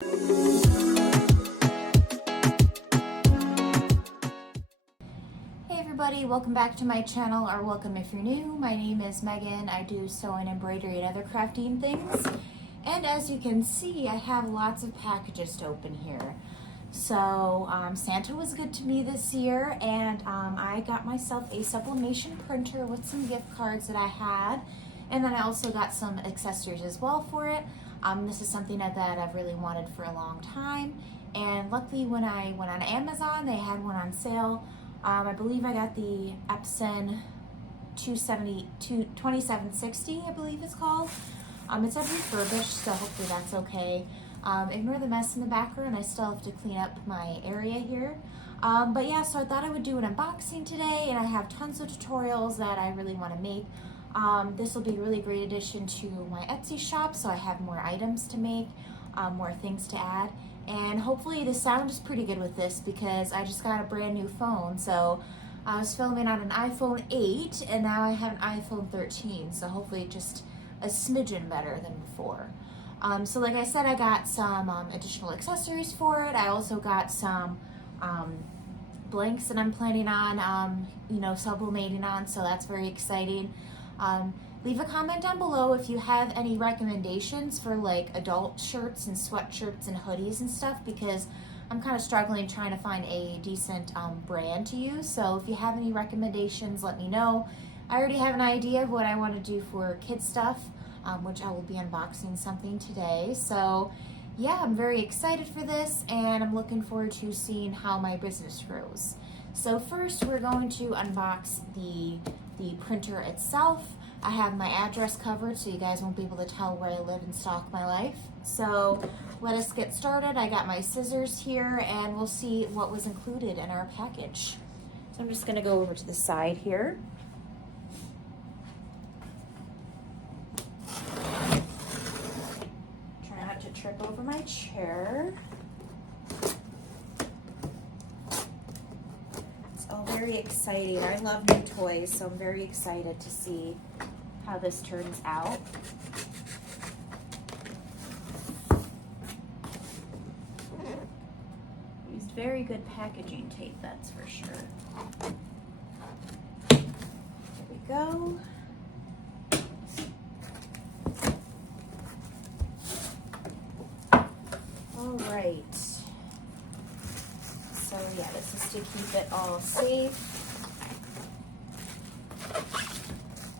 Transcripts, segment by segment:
Hey everybody, welcome back to my channel, or welcome if you're new. My name is Megan. I do sewing, embroidery, and other crafting things. And as you can see, I have lots of packages to open here. So Santa was good to me this year, and I got myself a Sublimation printer with some gift cards that I had. And then I also got some accessories as well for it. This is something that I've really wanted for a long time. And luckily when I went on Amazon, they had one on sale. I believe I got the Epson 2760, I believe it's called. It's a refurbished, so hopefully that's okay. Ignore the mess in the background. I still have to clean up my area here. But yeah, so I thought I would do an unboxing today, and I have tons of tutorials that I really want to make. This will be a really great addition to my Etsy shop, so I have more items to make, more things to add. And hopefully the sound is pretty good with this because I just got a brand new phone. So I was filming on an iPhone 8 and now I have an iPhone 13. So hopefully just a smidgen better than before. So like I said, I got some additional accessories for it. I also got some blanks that I'm planning on, sublimating on. So that's very exciting. Leave a comment down below if you have any recommendations for like adult shirts and sweatshirts and hoodies and stuff, because I'm kind of struggling trying to find a decent brand to use. So if you have any recommendations, let me know. I already have an idea of what I want to do for kid stuff, which I will be unboxing something today. So yeah, I'm very excited for this, and I'm looking forward to seeing how my business grows. So first we're going to unbox the printer itself. I have my address covered so you guys won't be able to tell where I live and stalk my life. So let us get started. I got my scissors here, and we'll see what was included in our package. So I'm just gonna go over to the side here. Try not to trip over my chair. Oh, very exciting. I love new toys, so I'm very excited to see how this turns out. Used very good packaging tape, that's for sure. There we go. All right. So yeah, this is to keep it all safe.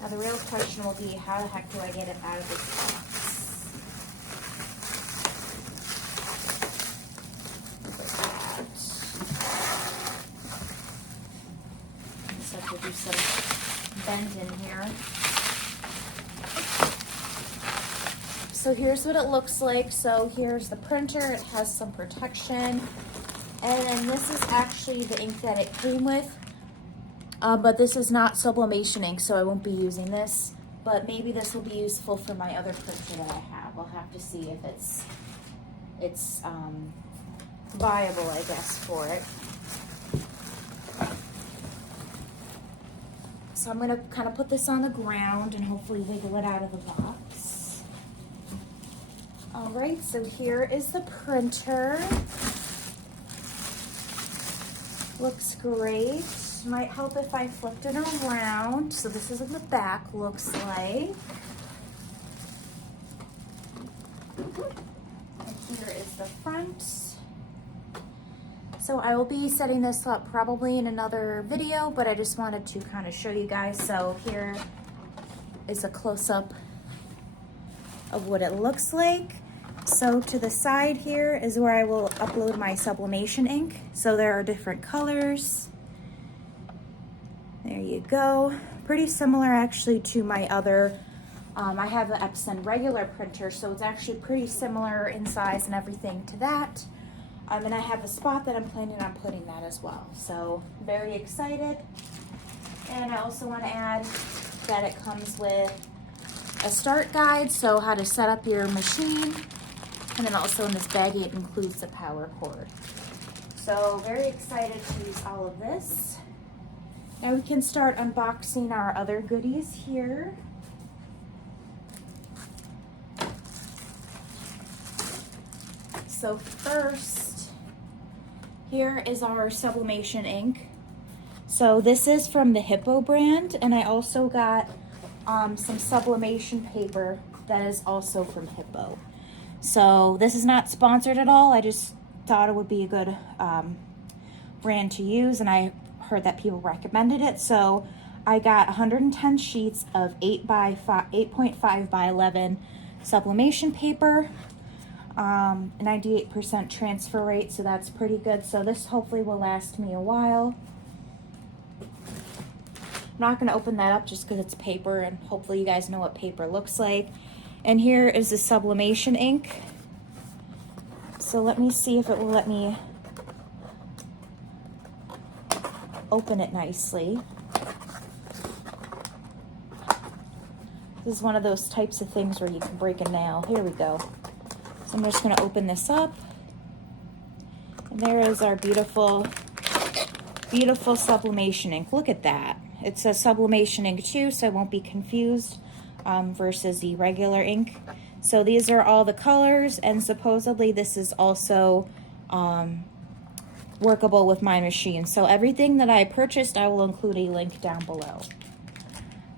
Now the real question will be, how the heck do I get it out of this box? Look at that. Just have to do some bend in here. So here's what it looks like. So here's the printer. It has some protection. And this is actually the ink that it came with, but this is not sublimation ink, so I won't be using this. But maybe this will be useful for my other printer that I have. We'll have to see if it's viable, I guess, for it. So I'm gonna kind of put this on the ground and hopefully wiggle it out of the box. All right, so here is the printer. Looks great. Might help if I flipped it around. So this is what the back looks like. And here is the front. So I will be setting this up probably in another video, but I just wanted to kind of show you guys. So here is a close-up of what it looks like. So to the side here is where I will upload my sublimation ink. So there are different colors. There you go. Pretty similar actually to my other, I have the Epson regular printer, so it's actually pretty similar in size and everything to that. And I have a spot that I'm planning on putting that as well. So very excited. And I also want to add that it comes with a start guide, so how to set up your machine. And then also in this baggie, it includes the power cord. So very excited to use all of this. Now we can start unboxing our other goodies here. So first, here is our Sublimation ink. So this is from the Hippo brand, and I also got some sublimation paper that is also from Hippo. So this is not sponsored at all. I just thought it would be a good brand to use, and I heard that people recommended it. So I got 110 sheets of 8.5 by 11 sublimation paper, 98% transfer rate, so that's pretty good. So this hopefully will last me a while. I'm not going to open that up just because it's paper, and hopefully you guys know what paper looks like. And here is the sublimation ink. So let me see if it will let me open it nicely. This is one of those types of things where you can break a nail. Here we go. So I'm just going to open this up. And there is our beautiful, beautiful sublimation ink. Look at that. It says sublimation ink too, so I won't be confused versus the regular ink. So these are all the colors, and supposedly this is also workable with my machine. So everything that I purchased, I will include a link down below.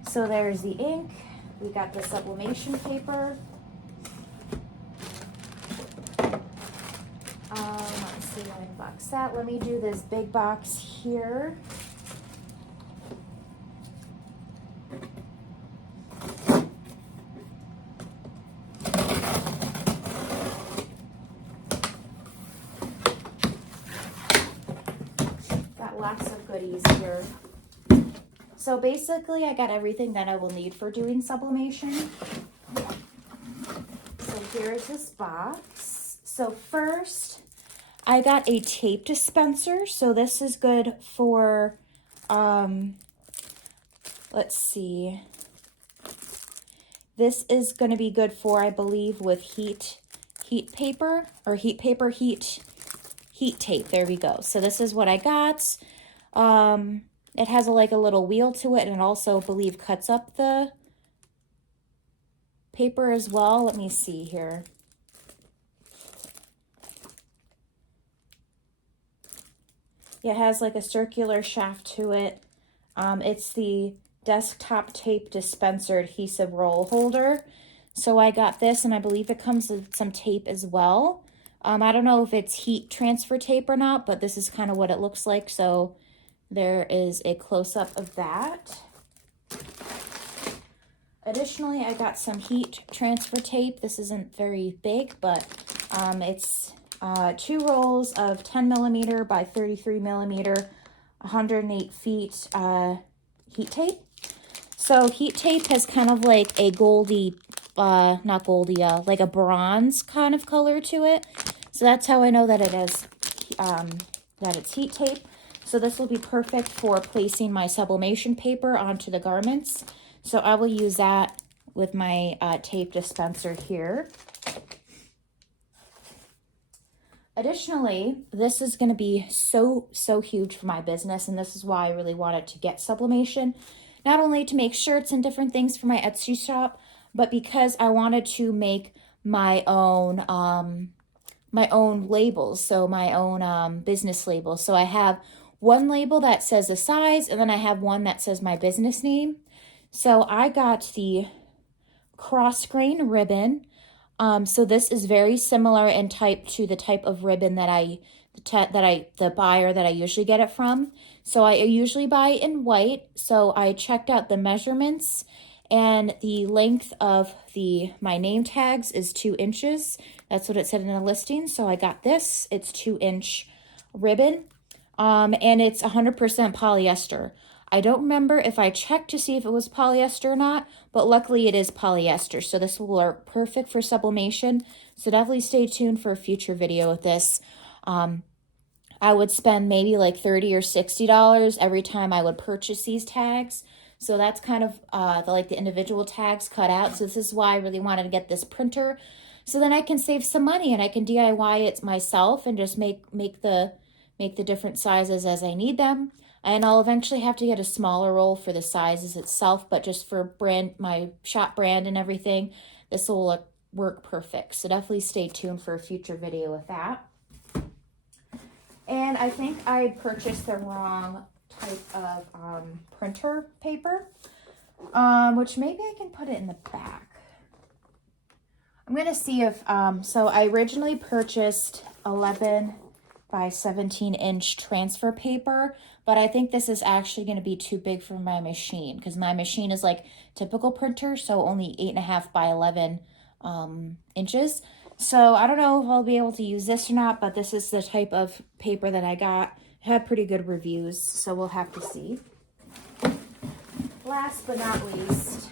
So there's the ink. We got the sublimation paper. Let's see, let me box that. Let me do this big box here. Lots of goodies here. So basically I got everything that I will need for doing sublimation. So here's this box. So first I got a tape dispenser. So this is good for let's see. This is going to be good for, I believe, with heat tape. There we go. So this is what I got. It has like a little wheel to it, and it also, I believe, cuts up the paper as well. Let me see here. Yeah, it has like a circular shaft to it. It's the desktop tape dispenser adhesive roll holder. So I got this, and I believe it comes with some tape as well. I don't know if it's heat transfer tape or not, but this is kind of what it looks like. So there is a close-up of that. Additionally, I got some heat transfer tape. This isn't very big, but it's 2 rolls of 10 millimeter by 33 millimeter, 108 feet heat tape. So heat tape has kind of like a goldy, not goldy, like a bronze kind of color to it. So that's how I know that it is, that it's heat tape. So this will be perfect for placing my sublimation paper onto the garments. So I will use that with my tape dispenser here. Additionally, this is going to be so huge for my business, and this is why I really wanted to get sublimation. Not only to make shirts and different things for my Etsy shop, but because I wanted to make my own labels, so my own business labels. So I have one label that says the size, and then I have one that says my business name. So I got the cross grain ribbon. So this is very similar in type to the type of ribbon that the buyer that I usually get it from. So I usually buy in white. So I checked out the measurements, and the length of my name tags is 2 inches. That's what it said in the listing. So I got this. It's 2-inch ribbon. And it's 100% polyester. I don't remember if I checked to see if it was polyester or not, but luckily it is polyester. So this will work perfect for sublimation. So definitely stay tuned for a future video with this. I would spend maybe like $30 or $60 every time I would purchase these tags. So that's kind of the individual tags cut out. So this is why I really wanted to get this printer. So then I can save some money, and I can DIY it myself and just make the different sizes as I need them. And I'll eventually have to get a smaller roll for the sizes itself, but just for my shop brand and everything, this will work perfect. So definitely stay tuned for a future video with that. And I think I purchased the wrong type of printer paper, which maybe I can put it in the back. I'm going to see if, so I originally purchased 11 by 17 inch transfer paper, but I think this is actually going to be too big for my machine because my machine is like typical printer, so only 8.5 by 11 inches. So I don't know if I'll be able to use this or not, but this is the type of paper that I got. It had pretty good reviews, so we'll have to see. Last but not least,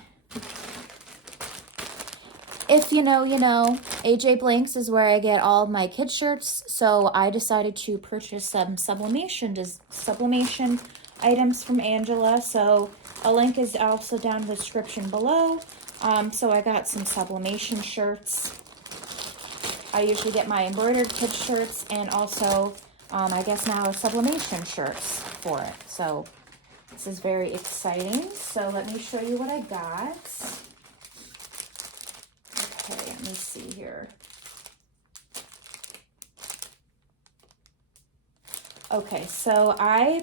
if you know, you know, AJ Blanks is where I get all of my kids' shirts, so I decided to purchase some sublimation items from Angela. So a link is also down in the description below. So I got some sublimation shirts. I usually get my embroidered kids' shirts and also, I guess now sublimation shirts for it. So this is very exciting. So let me show you what I got. Okay, let me see here. Okay, so I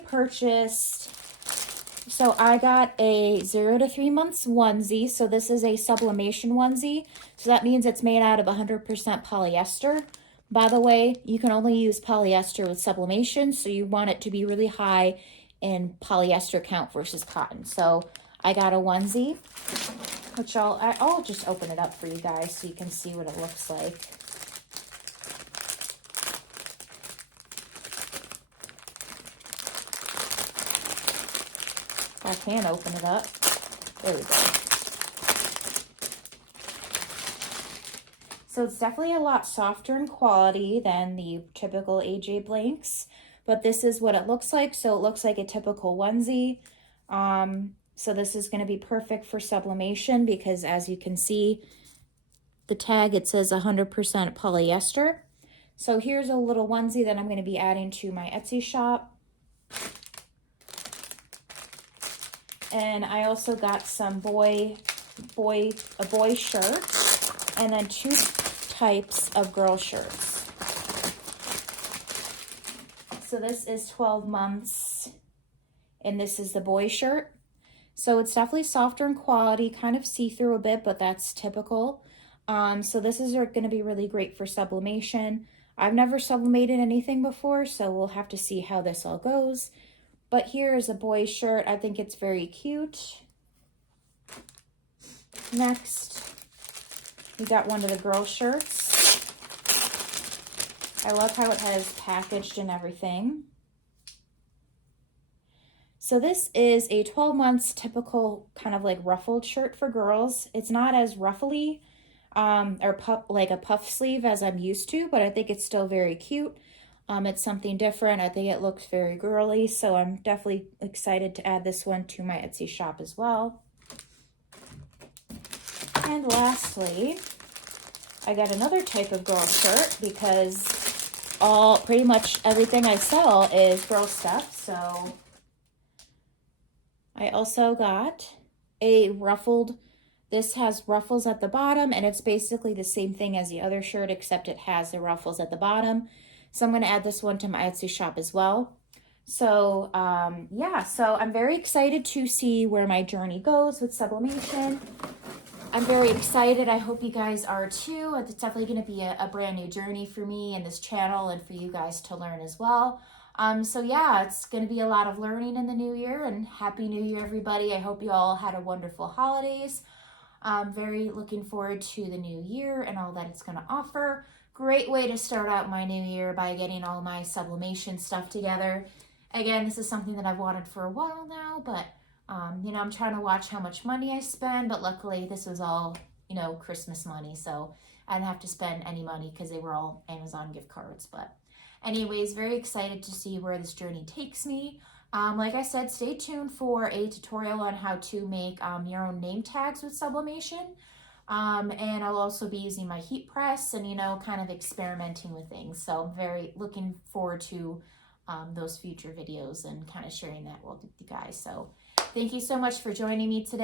got a 0 to 3 months onesie. So this is a sublimation onesie. So that means it's made out of 100% polyester. By the way, you can only use polyester with sublimation, so you want it to be really high in polyester count versus cotton. So I got a onesie, which I'll just open it up for you guys so you can see what it looks like. I can open it up. There we go. So it's definitely a lot softer in quality than the typical AJ Blanks, but this is what it looks like. So it looks like a typical onesie. So this is going to be perfect for sublimation because as you can see, the tag, it says 100% polyester. So here's a little onesie that I'm going to be adding to my Etsy shop. And I also got some a boy shirt, and then 2 types of girl shirts. So this is 12 months, and this is the boy shirt. So it's definitely softer in quality, kind of see-through a bit, but that's typical. So this is going to be really great for sublimation. I've never sublimated anything before, so we'll have to see how this all goes. But here is a boy's shirt. I think it's very cute. Next, we got one of the girl shirts. I love how it has packaged and everything. So this is a 12 months typical kind of like ruffled shirt for girls. It's not as ruffly like a puff sleeve as I'm used to, but I think it's still very cute. It's something different. I think it looks very girly, so I'm definitely excited to add this one to my Etsy shop as well. And lastly, I got another type of girl shirt because pretty much everything I sell is girl stuff. So I also got a ruffled, this has ruffles at the bottom, and it's basically the same thing as the other shirt, except it has the ruffles at the bottom. So I'm going to add this one to my Etsy shop as well. So yeah, so I'm very excited to see where my journey goes with sublimation. I'm very excited. I hope you guys are too. It's definitely going to be a brand new journey for me and this channel, and for you guys to learn as well. So yeah, it's going to be a lot of learning in the new year, and Happy New Year, everybody. I hope you all had a wonderful holidays. Very looking forward to the new year and all that it's going to offer. Great way to start out my new year by getting all my sublimation stuff together. Again, this is something that I've wanted for a while now, but you know, I'm trying to watch how much money I spend, but luckily this was all, you know, Christmas money, so I didn't have to spend any money because they were all Amazon gift cards. But anyways, very excited to see where this journey takes me. Like I said, stay tuned for a tutorial on how to make your own name tags with sublimation. And I'll also be using my heat press and, you know, kind of experimenting with things. So I'm very looking forward to those future videos and kind of sharing that with you guys. So thank you so much for joining me today.